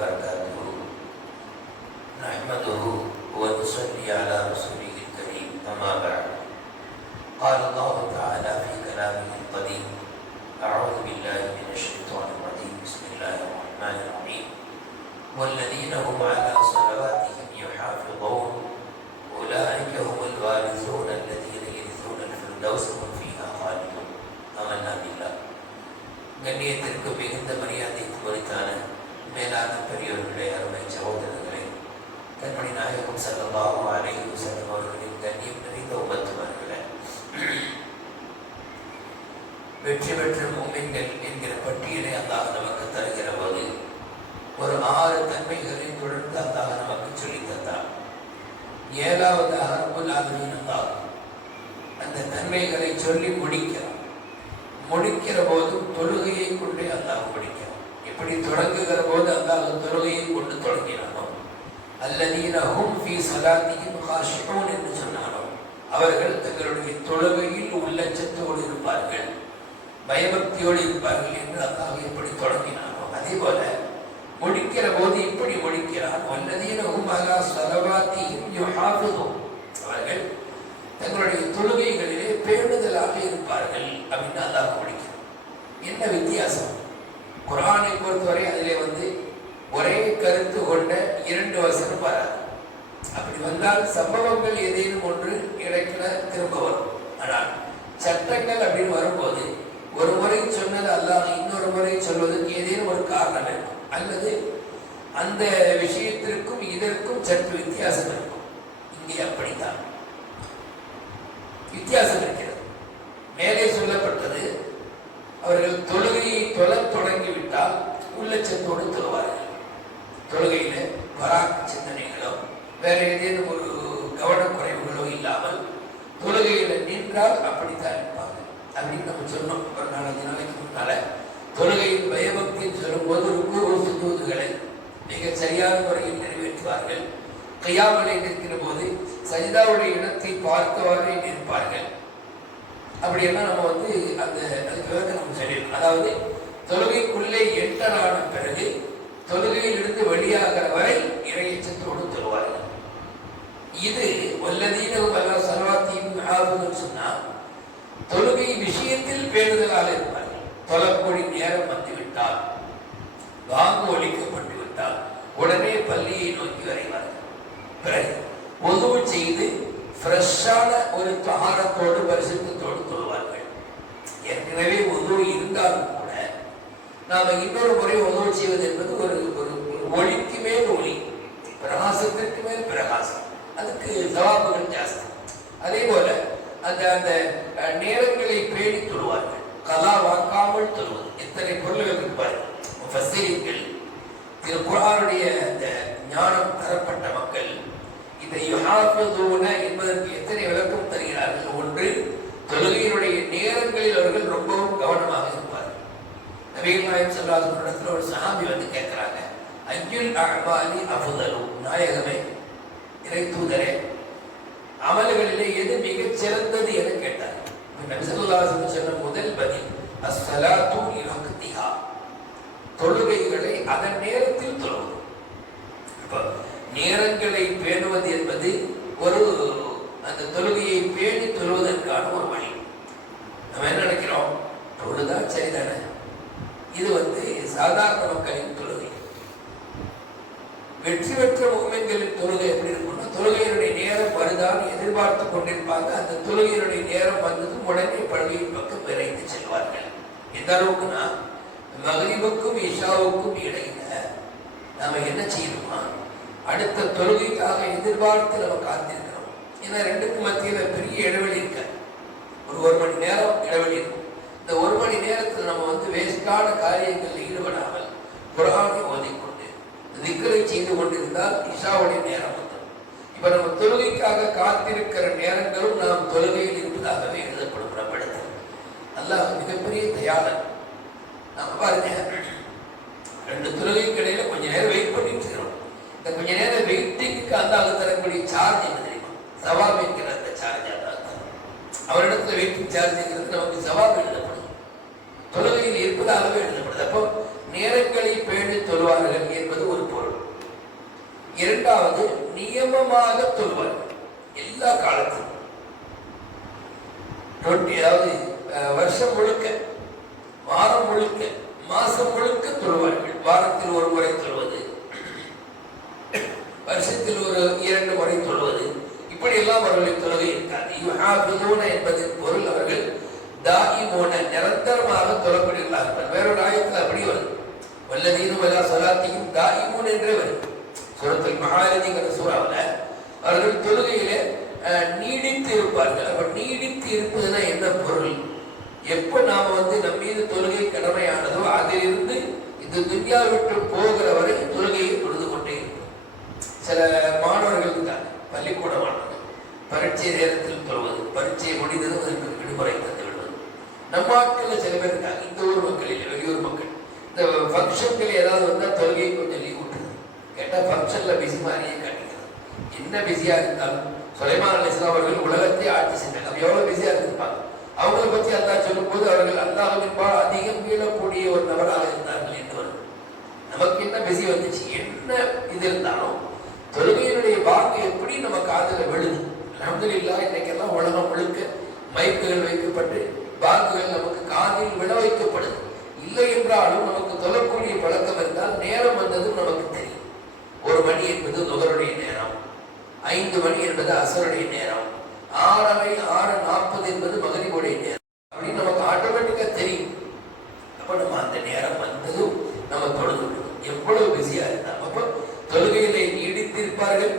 وبركاته نحمده ونصلي على رسوله الكريم أما بعد قال الله تعالى في كلامه القديم أعوذ بالله من الشيطان الرجيم بسم الله الرحمن الرحيم والذين هم على صلواتهم يحافظون أولئك هم الوارثون الذين يرثون الفردوس هم فيها خالدون آمنا بالله கண்ணியத்திற்கு மிகுந்த மரியாதைக்கு குறித்தான மேலான பெரியோர்களே அருமை சகோதரர்களே கண்மணி நாயகம் சல்லல்லாஹு அனைவரும் செல்லும் அவர்களின் கண்ணியம் நிறைந்த உபத்துவர்களே. வெற்றி பெற்ற மும்மின்கள் என்கிற பட்டியலை அல்லாஹ் நமக்கு தருகிற போது ஒரு ஆறு தன்மைகளை தொடர்ந்து அல்லாஹ் நமக்கு சொல்லித் தந்தார் ஏழாவது ரப்புல் ஆலமீன் அல்லாஹ் அந்த தன்மைகளை சொல்லி முடிக்கிறார் முடிக்கிற போதும் தொழுகையை கொண்டே அல்லாஹ் முடிக்கிறான். இப்படி தொடங்குகிற போது அல்லாஹ் தொழுகையை கொண்டு தொடங்கினானோ? அல்லதீனஹும் ஃபி சலாத்தியும் ஸலாத்திஹிம் என்று சொன்னானோ? அவர்கள் தங்களுடைய தொழுகையில் உள்ளச்சத்தோடு இருப்பார்கள் பயபக்தியோடு இருப்பார்கள் என்று அல்லாஹ் எப்படி தொடங்கினானோ? அதே போல முடிக்கிற போது இப்படி முடிக்கிறான் வல்லதீன மகா அலா ஸலவாத்திஹிம் அவர்கள் தங்களுடைய தொழுகைகளிலே பேணுதலாக இருப்பார்கள் அப்படின்னு அல்லாஹ் முடிக்கும் என்ன வித்தியாசம்? குரானை பொறுத்தவரை அதிலே வந்து ஒரே கருத்து கொண்ட இரண்டு வசனம் வராது. அப்படி வந்தால் சம்பவங்கள் ஏதேனும் ஒன்று இடைக்கிற திரும்ப வரும். ஆனால் சட்டங்கள் அப்படின்னு வரும்போது ஒரு முறை சொன்னது அல்லாஹ் இன்னொரு முறை சொல்வதற்கு ஏதேனும் ஒரு காரணம் இருக்கும். அல்லது அந்த விஷயத்திற்கும் இதற்கும் சற்று வித்தியாசம் இருக்கும். இங்கே அப்படித்தான். வித்தியாசம் இருக்கிறது. மேலே சொல்லப்பட்டது அவர்கள் தொழுகையை தொழத் தொடங்கிவிட்டால் உள்ளச்சத்தோடு தொழுவார்கள் தொழுகையில வராக்கு சிந்தனைகளோ வேற ஏதேனும் ஒரு கவனக்குறைவுகளோ இல்லாமல் தொழுகையில நின்றால் அப்படித்தான் இருப்பாங்க. அப்படின்னு நம்ம சொன்னோம். ஒரு நாலஞ்சு நாளைக்கு முன்னால தொழுகையில் பயபக்தின்னு சொல்லும்போது ருக்கு சுத்தூதுகளை மிக சரியான முறையில் நிறைவேற்றுவார்கள். கையாமலை நிற்கிற போது சஜிதாவுடைய இடத்தை பார்த்தவாறே நிற்பார்கள். அப்படியெல்லாம் நம்ம வந்து அந்த அதுக்கு விளக்கம் நம்ம சொல்லியிருக்கோம் அதாவது தொழுகைக்குள்ளே என்டர் ஆன பிறகு தொழுகையிலிருந்து வெளியாகிற வரை இறையச்சத்தோடு தொழுவார்கள். இது வல்லதீன வல்ல சர்வாத்தியும் ஆகுதுன்னு சொன்னால் தொழுகை விஷயத்தில் பேணுதலாக இருப்பார்கள். தொழக்கூடிய நேரம் வந்துவிட்டால் வாங்கு ஒழிக்கப்பட்டு விட்டால் உடனே பள்ளியை நோக்கி வரைவார்கள். பிறகு உதவு செய்து ஃப்ரெஷ்ஷான ஒரு தகாரத்தோடு பரிசுத்தோடு தொழுவார்கள். ஏற்கனவே உதவு இருந்தாலும் கூட நாம் இன்னொரு முறை உதவு செய்வது என்பது ஒரு ஒரு ஒளிக்கு மேல் ஒளி பிரகாசத்திற்கு மேல் பிரகாசம். அதுக்கு சவாபுகள் ஜாஸ்தி. அதே போல அந்த அந்த நேரங்களை பேணி தொழுவார்கள். கலா வாக்காமல் தொழுவது. எத்தனை பொருள்கள் இருப்பார்கள் முஃபஸ்ஸீர்கள் திரு குரானுடைய அந்த ஞானம் தரப்பட்ட இந்த யுஹாஃபிதுன என்பதற்கு எத்தனை விளக்கம் தருகிறார்கள்? ஒன்று தொழுகையினுடைய நேரங்களில் அவர்கள் ரொம்பவும் கவனமாக இருப்பார்கள் நபிகள் நாயகம் செல்லாத இடத்துல ஒரு சஹாபி வந்து கேட்கிறாங்க அஞ்சுல் அஹ்மாலி அஃதலு? நாயகமே இறை தூதரே அமல்களிலே எது மிகச் சிறந்தது என கேட்டார். நபிசல்லாசன் சொன்ன முதல் பதில் அஸ்ஸலா தூ இலக்கு தொழுகைகளை அதன் நேரத்தில் தொழுவது. இப்போ நேரங்களை பேணுவது என்பது ஒரு அந்த தொழுகையை பேணி தொழுவதற்கான ஒரு வழி. நம்ம என்ன நினைக்கிறோம்? தொழுதா சரிதானே? இது வந்து சாதாரண மக்களின் தொழுகை. வெற்றி பெற்ற முகமைகளின் தொழுகை எப்படி இருக்கும்னா தொழுகையினுடைய நேரம் வருதான்னு எதிர்பார்த்து கொண்டிருப்பாங்க. அந்த தொழுகையினுடைய நேரம் வந்ததும் உடனே பள்ளியின் பக்கம் விரைந்து செல்வார்கள். எந்த அளவுக்குன்னா மகிழ்வுக்கும் இஷாவுக்கும் இடையில நாம என்ன செய்யணுமா? அடுத்த தொழுகைக்காக எதிர்பார்த்து நம்ம காத்திருக்கிறோம். ஏன்னா ரெண்டுக்கும் மத்தியில் பெரிய இடைவெளி இருக்க ஒரு ஒரு மணி நேரம் இடைவெளி இருக்கும். இந்த ஒரு மணி நேரத்தில் நம்ம வந்து வேஸ்டான காரியங்களில் ஈடுபடாமல் குரானை ஓதிக்கொண்டு திக்கரை செய்து கொண்டிருந்தால் இஷாவுடைய நேரம் வந்துடும். இப்போ நம்ம தொழுகைக்காக காத்திருக்கிற நேரங்களும் நாம் தொழுகையில் இருப்பதாகவே எழுதப்படும் பிரபலத்தில் அல்லாஹ் மிகப்பெரிய தயாரன் நம்ம பாருங்க ரெண்டு தொழுகைக்கு இடையில கொஞ்சம் நேரம் வெயிட் பண்ணிட்டு இந்த கொஞ்ச நேரம் வெயிட்டிங்க்கு அல்லாஹ் தரக்கூடிய சார்ஜ் என்ன தெரியுமா? சவாப் என்கிற அந்த சார்ஜ் அவரிடத்துல வெயிட்டிங் சார்ஜ்ங்கிறது நமக்கு சவாப் எழுதப்படும். தொழுகையில் இருப்பதாகவே எழுதப்படுது. அப்போ நேரங்களை பேணி தொழுவார்கள் என்பது ஒரு பொருள். இரண்டாவது நியமமாக தொழுவார்கள். எல்லா காலத்திலும். டுவெண்ட்டி அதாவது அஹ், வருஷம் முழுக்க வாரம் முழுக்க மாசம் முழுக்க தொழுவார்கள். வாரத்தில் ஒரு முறை தொழுவது. வருஷத்தில் ஒரு இரண்டு முறை தொழுவது. இப்படி எல்லாம் அவர்களுக்கு தொழுகை இருக்காது. யுஹாபிதூன என்பதன் பொருள் அவர்கள் தாயிமோன நிரந்தரமாக தொழப்படுகிறார்கள் வேறொரு ஆயத்தில் அப்படி வருது. வல்லதீனும் எல்லா சொலாத்தையும் தாயிமூன் என்றே வருது. சூரத்தில் மகாரதிங்கிற சூறாவில் அவர்கள் தொழுகையிலே நீடித்து இருப்பார்கள். அப்ப நீடித்து இருப்பதுன்னா என்ன பொருள்? எப்ப நாம வந்து நம் மீது தொழுகை கடமையானதோ அதிலிருந்து இந்த துன்யா விட்டு போகிற வரை தொழுகையை தொழுது கொண்டே இருக்கும் சில மாணவர்கள் தான் பள்ளிக்கூட மாணவர்கள் பரீட்சை நேரத்தில் தொழுவது பரீட்சை முடிந்ததும் அதற்கு விடுமுறை தந்து விடுவது நம்ம ஆட்கள்ல சில பேர் இருக்காங்க இந்த ஊர் மக்கள் இல்லை வெளியூர் மக்கள் இந்த ஃபங்க்ஷன்கள் ஏதாவது வந்தால் தொழுகையை கொஞ்சம் லீவ் விட்டுருது கேட்டால் ஃபங்க்ஷனில் பிஸி மாதிரியே காட்டிக்கிறது என்ன பிஸியா இருந்தாலும் சுலைமான் அலி இஸ்லாம் அவர்கள் உலகத்தை ஆட்சி செஞ்சாங்க. அப்ப எவ்வளவு பிஸியா இருந்திருப்பாங்க. பத்தி பற்றி சொல்லும் போது அவர்கள் அல்லாஹின்பால் அதிகம் மீளக்கூடிய ஒரு நபராக இருந்தார்கள் என்று நமக்கு என்ன பிஸி வந்துச்சு? என்ன இது இருந்தாலும் தொழுகையினுடைய வாக்கு எப்படி நம்ம காதல விழுது? அஹமதுல்லா இன்னைக்கெல்லாம் உலகம் முழுக்க மைக்குகள் வைக்கப்பட்டு வாக்குகள் நமக்கு காதில் விழ வைக்கப்படுது. இல்லை என்றாலும் நமக்கு தொழக்கூடிய பழக்கம் இருந்தால் நேரம் வந்ததும் நமக்கு தெரியும். ஒரு மணி என்பது நுகருடைய நேரம். ஐந்து மணி என்பது அசருடைய நேரம். ஆறரை ஆறு நாற்பது என்பது மகரிபுடைய நேரம். அப்படின்னு நமக்கு ஆட்டோமேட்டிக்கா தெரியும். அப்ப நம்ம அந்த நேரம் வந்ததும் நம்ம தொடர்ந்து எவ்வளவு பிஸியா இருந்தாலும். அப்போ தொழுகையிலே நீடித்திருப்பார்கள்.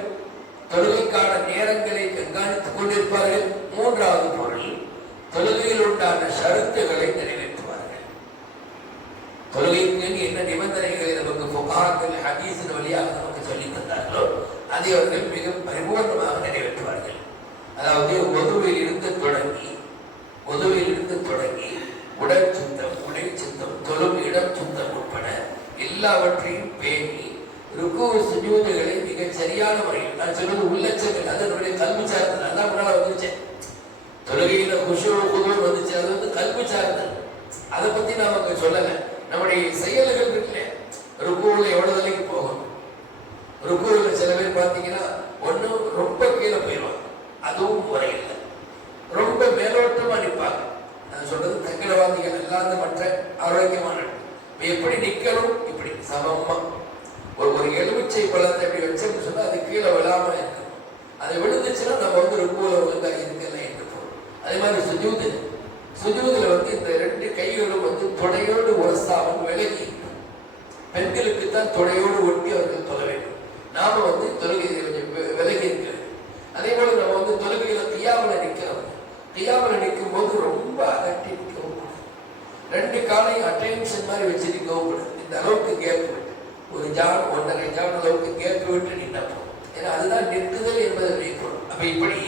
தொழுகைக்கான நேரங்களை கண்காணித்துக் கொண்டிருப்பார்கள். மூன்றாவது பொருள் தொழுகையில் உண்டான ஷருத்துகளை நிறைவேற்றுவார்கள். தொழுகைக்கு என்ன நிபந்தனைகளை நமக்கு புகார்கள் ஹதீஸின் வழியாக அதை அவர்கள் மிக பரிபூர்ணமாக நிறைவேற்றுவார்கள் அதாவது உதவியில் இருந்து தொடங்கி உதவியில் இருந்து தொடங்கி உடல் சுத்தம் உடை சுத்தம் தொழும் இடம் சுத்தம் உட்பட எல்லாவற்றையும் பேணி ருக்கு சுஜூதுகளை மிக சரியான முறையில் நான் சொல்வது உள்ளச்சங்கள் அது நம்முடைய கல்வி சார்ந்தது அதான் முன்னால் வந்துச்சேன் தொழுகையில குஷு குதூர் வந்துச்சு அது வந்து கல்வி சார்ந்தது அதை பத்தி நான் அங்க சொல்லலை. நம்முடைய செயல்கள் இருக்குல்ல ருக்குவில் எவ்வளவு நிலைக்கு போகும்? ருக்குவுல சில பேர் பார்த்தீங்கன்னா ஒன்றும் ரொம்ப கீழே போயிடுவாங்க. அதுவும் முறையில்லை. ரொம்ப மேலோட்டமா நிற்பாங்க நான் சொல்றது தங்கடவாதிகள் அல்லாத மற்ற ஆரோக்கியமான எப்படி நிக்கணும்? இப்படி சமமா. ஒரு ஒரு எலுமிச்சை பழத்தை இப்படி வச்சோம்னு சொன்னா அது கீழே விழாம இருக்கும் அது விழுந்துச்சுன்னா நம்ம வந்து ரொம்ப ஒழுங்காக இருக்கல என்று போகும்? அதே மாதிரி சுஜூது. சுஜூதுல வந்து இந்த ரெண்டு கைகளும் வந்து தொடையோடு உரசாமல் விலகி பெண்களுக்கு தான் தொடையோடு ஒட்டி அவர்கள் தொழ வேண்டும். நாம வந்து தொழுகை கொஞ்சம் விலகி இருக்கிறது. அதே போல நம்ம வந்து தொழுகையில கியாமல நிற்கிறோம் கியாமல நிற்கும் போது ரொம்ப அகட்டி நிற்கவும் ரெண்டு காலையும் அட்டென்ஷன் மாதிரி வச்சிருக்கவும் கூடாது. இந்த அளவுக்கு கேப் விட்டு ஒரு ஜான் ஒன்றரை ஜான் அளவுக்கு கேப் விட்டு நின்றப்போம் ஏன்னா அதுதான் நிற்குதல் என்பதை பொருள். அப்ப இப்படி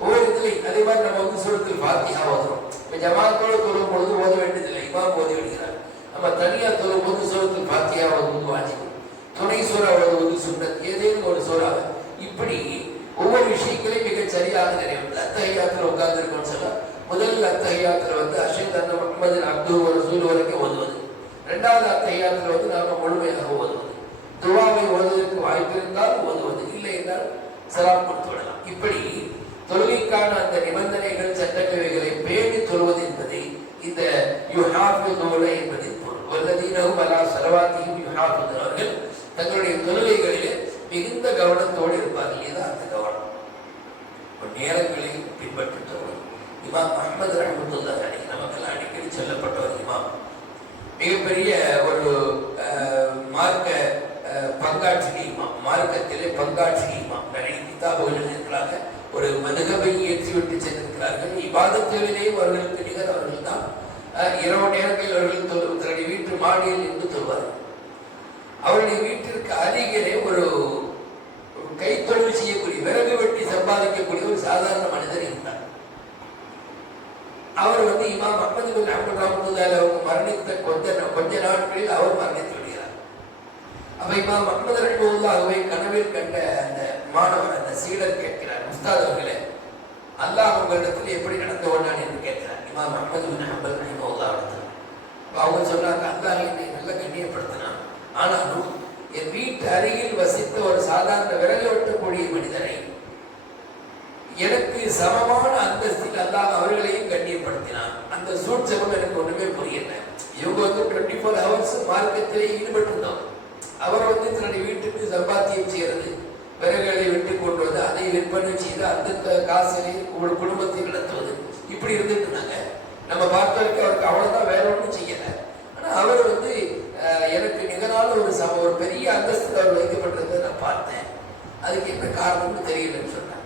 ஒவ்வொரு இதுலையும் அதே மாதிரி நம்ம வந்து சூரத்தில் பாத்தியா ஓதுறோம். இப்ப ஜமாத்தோட தொழும் பொழுது ஓத வேண்டியதில்லை. இமாம் ஓதி விடுகிறார். நம்ம தனியா தொழும் போது சூரத்தில் பாத்தியா ஓதுவது வாஜிபம் துணை சூறா ஓதுவது சுண்ணத் ஏதேனும் ஒரு சூறாவை இப்படி ஒவ்வொரு விஷயங்களையும் மிக சரியாக நினைவு அத்தகையாத்துல உட்கார்ந்து இருக்கோம்னு சொல்ல முதல் அத்தகையாத்துல வந்து அஷத் அண்ணன் முகமது அப்து ஒரு சூழ் வரைக்கும் ஓதுவது. ரெண்டாவது அத்தகையாத்துல வந்து நாம முழுமையாக ஓதுவது. துவாவை ஓதுவதற்கு வாய்ப்பு இருந்தால் ஓதுவது. இல்லை என்றால் சலாம் கொடுத்து விடலாம். இப்படி தொழுகைக்கான அந்த நிபந்தனைகள் சட்டக்கவைகளை பேணி தொழுவது என்பதை இந்த யுஹாஃபு யுஹாஃபிதுன என்பதின் பொருள். வல்லதீனஹும் அல்லா ஸலவாத்திஹிம் யுஹாஃபு அவர்கள் தங்களுடைய தொழுகைகளிலே மிகுந்த கவனத்தோடு இருப்பார்கள். இதுதான் அந்த கவனம். இப்ப நேரங்களை இமாம் அஹ்மது ரஹமத்துல்லா அலைஹி நமக்கெல்லாம் அடிக்கடி சொல்லப்பட்டவர் இமாம். மிகப்பெரிய ஒரு அஹ், மார்க்க பங்காட்சி இமாம். மார்க்கத்திலே பங்காட்சி இமாம். நிறைய கிதாபுகள் எழுதியிருக்கிறாங்க. ஒரு மதுகபை ஏற்றிவிட்டு சென்றிருக்கிறார்கள். இவ்வாதத்திலேயே அவர்களுக்கு நிகர் அவர்கள் தான் இரவு நேரங்களில் அவர்கள் தன்னுடைய வீட்டு மாடியில் இருந்து தொழுவார்கள் அவருடைய வீட்டிற்கு அருகிலே ஒரு ஒரு கைத்தொழில் செய்யக்கூடிய விறகு வெட்டி சம்பாதிக்கக்கூடிய ஒரு சாதாரண மனிதர் இருந்தார் அவர் வந்து இமாம் அஹமது பின் அஹமது ரஹமத்துல்லாஹி அவங்க மரணித்த கொஞ்ச கொஞ்ச நாட்களில் அவர் மரணித்து விடுகிறார் அப்ப இமாம் அஹமது ரஹமத்துல்லாஹுவை கனவில் கண்ட அந்த மாணவர் அந்த சீடர் கேட்கிறார் உஸ்தாத் அவர்களே அல்லாஹ் எப்படி நடந்து கொண்டான் என்று கேட்கிறார் இமாம் அஹமது பின் ஹம்பல் ரஹிமவுல்லா இடத்துல அப்ப அவங்க சொன்னாங்க அல்லாஹ் என்னை நல்ல கண்ணியப்படுத்தினான். ஆனாலும் என் வீட்டு அருகில் வசித்த ஒரு சாதாரண விரல் வெட்டக்கூடிய மனிதரை எனக்கு சமமான அந்தஸ்தில் அல்லாஹ் அவர்களையும் கண்ணியப்படுத்தினான். அந்த சூட்சமம் எனக்கு ஒன்றுமே புரியல. இவங்க வந்து டுவெண்ட்டி ஃபோர் ஹவர்ஸ் மார்க்கத்திலே ஈடுபட்டிருந்தோம் அவர் வந்து தன்னுடைய வீட்டுக்கு சம்பாத்தியம் செய்கிறது விறகுகளை வெட்டி கொண்டு வந்து அதை விற்பனை செய்து அந்த காசிலே ஒரு குடும்பத்தை நடத்துவது. இப்படி இருந்துட்டு இருந்தாங்க. நம்ம பார்த்த வரைக்கும் அவருக்கு அவ்வளோதான் வேற ஒன்றும் செய்யல. ஆனால் அவர் வந்து எனக்கு நிகரான ஒரு சம ஒரு பெரிய அந்தஸ்தில் அவர் வைக்கப்பட்டிருந்ததை நான் பார்த்தேன். அதுக்கு என்ன காரணம்னு தெரியலன்னு சொன்னேன்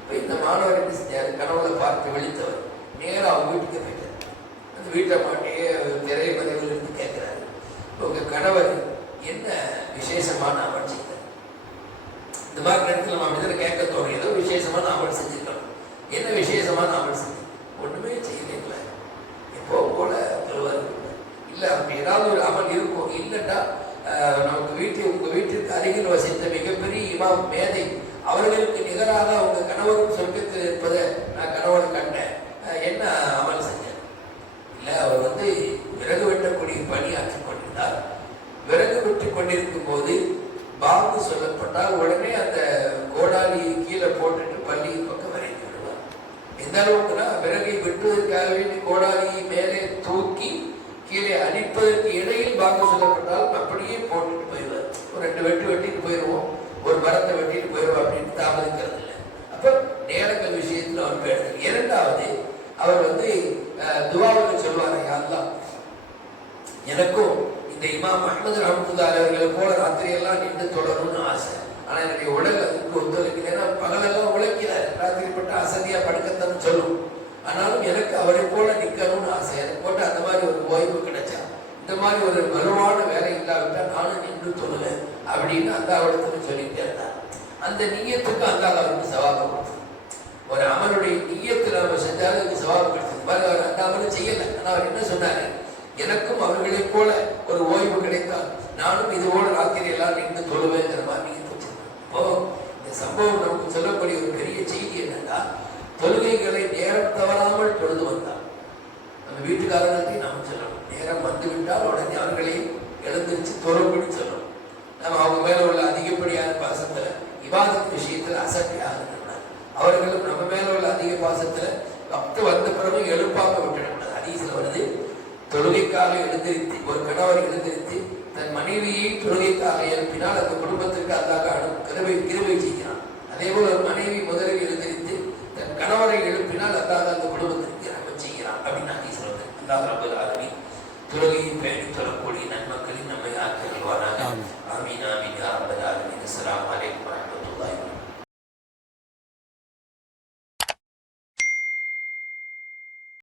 இப்போ இந்த மாணவர் என்ன செஞ்சார்? கனவுல பார்த்து வெளித்தவர் நேராக அவங்க வீட்டுக்கு போயிட்டார். அந்த வீட்டை மாட்டியே திரை இருந்து கேட்குறாரு உங்கள் கணவர் என்ன விசேஷமான அமல் இந்த மாதிரி நேரத்தில் நம்ம மனிதனை கேட்க தோணும். ஏதோ விசேஷமான அமல் செஞ்சிருக்கணும். என்ன விசேஷமான அமல் செஞ்சு? ஒண்ணுமே செய்யல எப்போ போல சொல்லுவார் இல்ல அப்படி ஏதாவது ஒரு அமல் இருக்கும் இல்லட்டா நமக்கு வீட்டு உங்க வீட்டிற்கு அருகில் வசித்த மிகப்பெரிய இமாம் மேதை அவர்களுக்கு நிகராக அவங்க கணவரும் சொர்க்கத்தில் இருப்பதை நான் கணவன் கண்டேன் அஹ், என்ன அமல் செஞ்சேன் இல்ல அவர் வந்து விறகு வெட்டக்கூடிய பணியாற்றிக் கொண்டிருந்தார் விறகு வெட்டி கொண்டிருக்கும் போது பாம்பு சொல்லப்பட்டால் உடனே அந்த கோடாலியை கீழே போட்டுட்டு பள்ளியின் பக்கம் விரைந்து விடுவார் எந்த அளவுக்குன்னா விறகை வெட்டுவதற்காக வேண்டி கோடாலியை மேலே தூக்கி கீழே அடிப்பதற்கு இடையில் பாம்பு சொல்லப்பட்டால் அப்படியே போட்டுட்டு போயிடுவார் ஒரு ரெண்டு வெட்டு வெட்டிட்டு போயிடுவோம் ஒரு மரத்தை வெட்டிட்டு போயிடுவோம் அப்படின்னு இல்லை அப்போ நேரங்கள் விஷயத்தில் அவர் பேசுறார் இரண்டாவது அவர் வந்து அஹ், துவாவுக்கு சொல்வார் அல்லா எனக்கும் இந்த இமாம் அஹமது ரஹமத்துல்லாஹி அவர்களை போல ராத்திரியெல்லாம் நின்று தொடரும்னு ஆசை. ஆனா என்னுடைய உடல் அதுக்கு ஒத்துழைக்கல. ஏன்னா பகலெல்லாம் உழைக்கிறார் ராத்திரிப்பட்ட அசதியாக படுக்கத்தான் சொல்லும். ஆனாலும் எனக்கு அவரை போல நிக்கணும்னு ஆசை. எனக்கு போட்டு அந்த மாதிரி ஒரு ஓய்வு கிடைச்சா இந்த மாதிரி ஒரு வலுவான வேலை இல்லாவிட்டா நானும் நின்று தொழுவேன் அப்படின்னு அந்த அவளுக்கு சொல்லிட்டே இருந்தார். அந்த நீயத்துக்கு அந்த அவருக்கு சவாபம் கொடுத்தது ஒரு அமலுடைய நீயத்தில் அவர் செஞ்சாலும் அதுக்கு சவாபம் கிடைச்சது பாருங்க அவர் அந்த அமலும் செய்யலை. ஆனால் அவர் என்ன சொன்னாரு? எனக்கும் அவர்களைப் போல ஒரு ஓய்வு கிடைத்தால் நானும் இது போல ராத்திரி எல்லாம் நின்று தொழுவேங்கிற மாதிரி நீங்க வச்சிருக்கோம் இப்போ இந்த சம்பவம் நமக்கு சொல்லக்கூடிய ஒரு பெரிய செய்தி என்னன்னா தொழுகைகளை நேரம் தவறாமல் தொழுது வந்தார் நம்ம வீட்டுக்காரர்களுக்கு நாம் சொல்லணும். நேரம் வந்து விட்டால் உடனே அவர்களையும் எழுந்திருச்சு தொழும்படி சொல்லணும். நம்ம அவங்க மேலே உள்ள அதிகப்படியான பாசத்துல விவாதத்து விஷயத்தில் அசட்டியாக இருக்கக்கூடாது அவர்களும் நம்ம மேல உள்ள அதிக பாசத்துல பக்து வந்த பிறகு எழுப்பாம விட்டுடக்கூடாது ஹதீஸ்ல வருது தொழுகைக்காக எழுந்திருத்தி ஒரு கணவர் எழுந்திருத்தி தன் மனைவியை தொழுகைக்காக எழுப்பினால் அந்த குடும்பத்திற்கு அதாக அனு கிருபை கிருபை செய்கிறான். அதே போல ஒரு மனைவி முதலில் எழுந்திருத்து தன் கணவரை எழுப்பினால் அதாக அந்த குடும்பத்திற்கு நம்ம செய்கிறான் அப்படின்னு ஹதீஸ் வருது. அல்லாஹ் ரப்பல் ஆலமீன் தொழுகையை பேணி தொழக்கூடிய நன்மக்களின் நம்மை ஆக்கிடுவானாக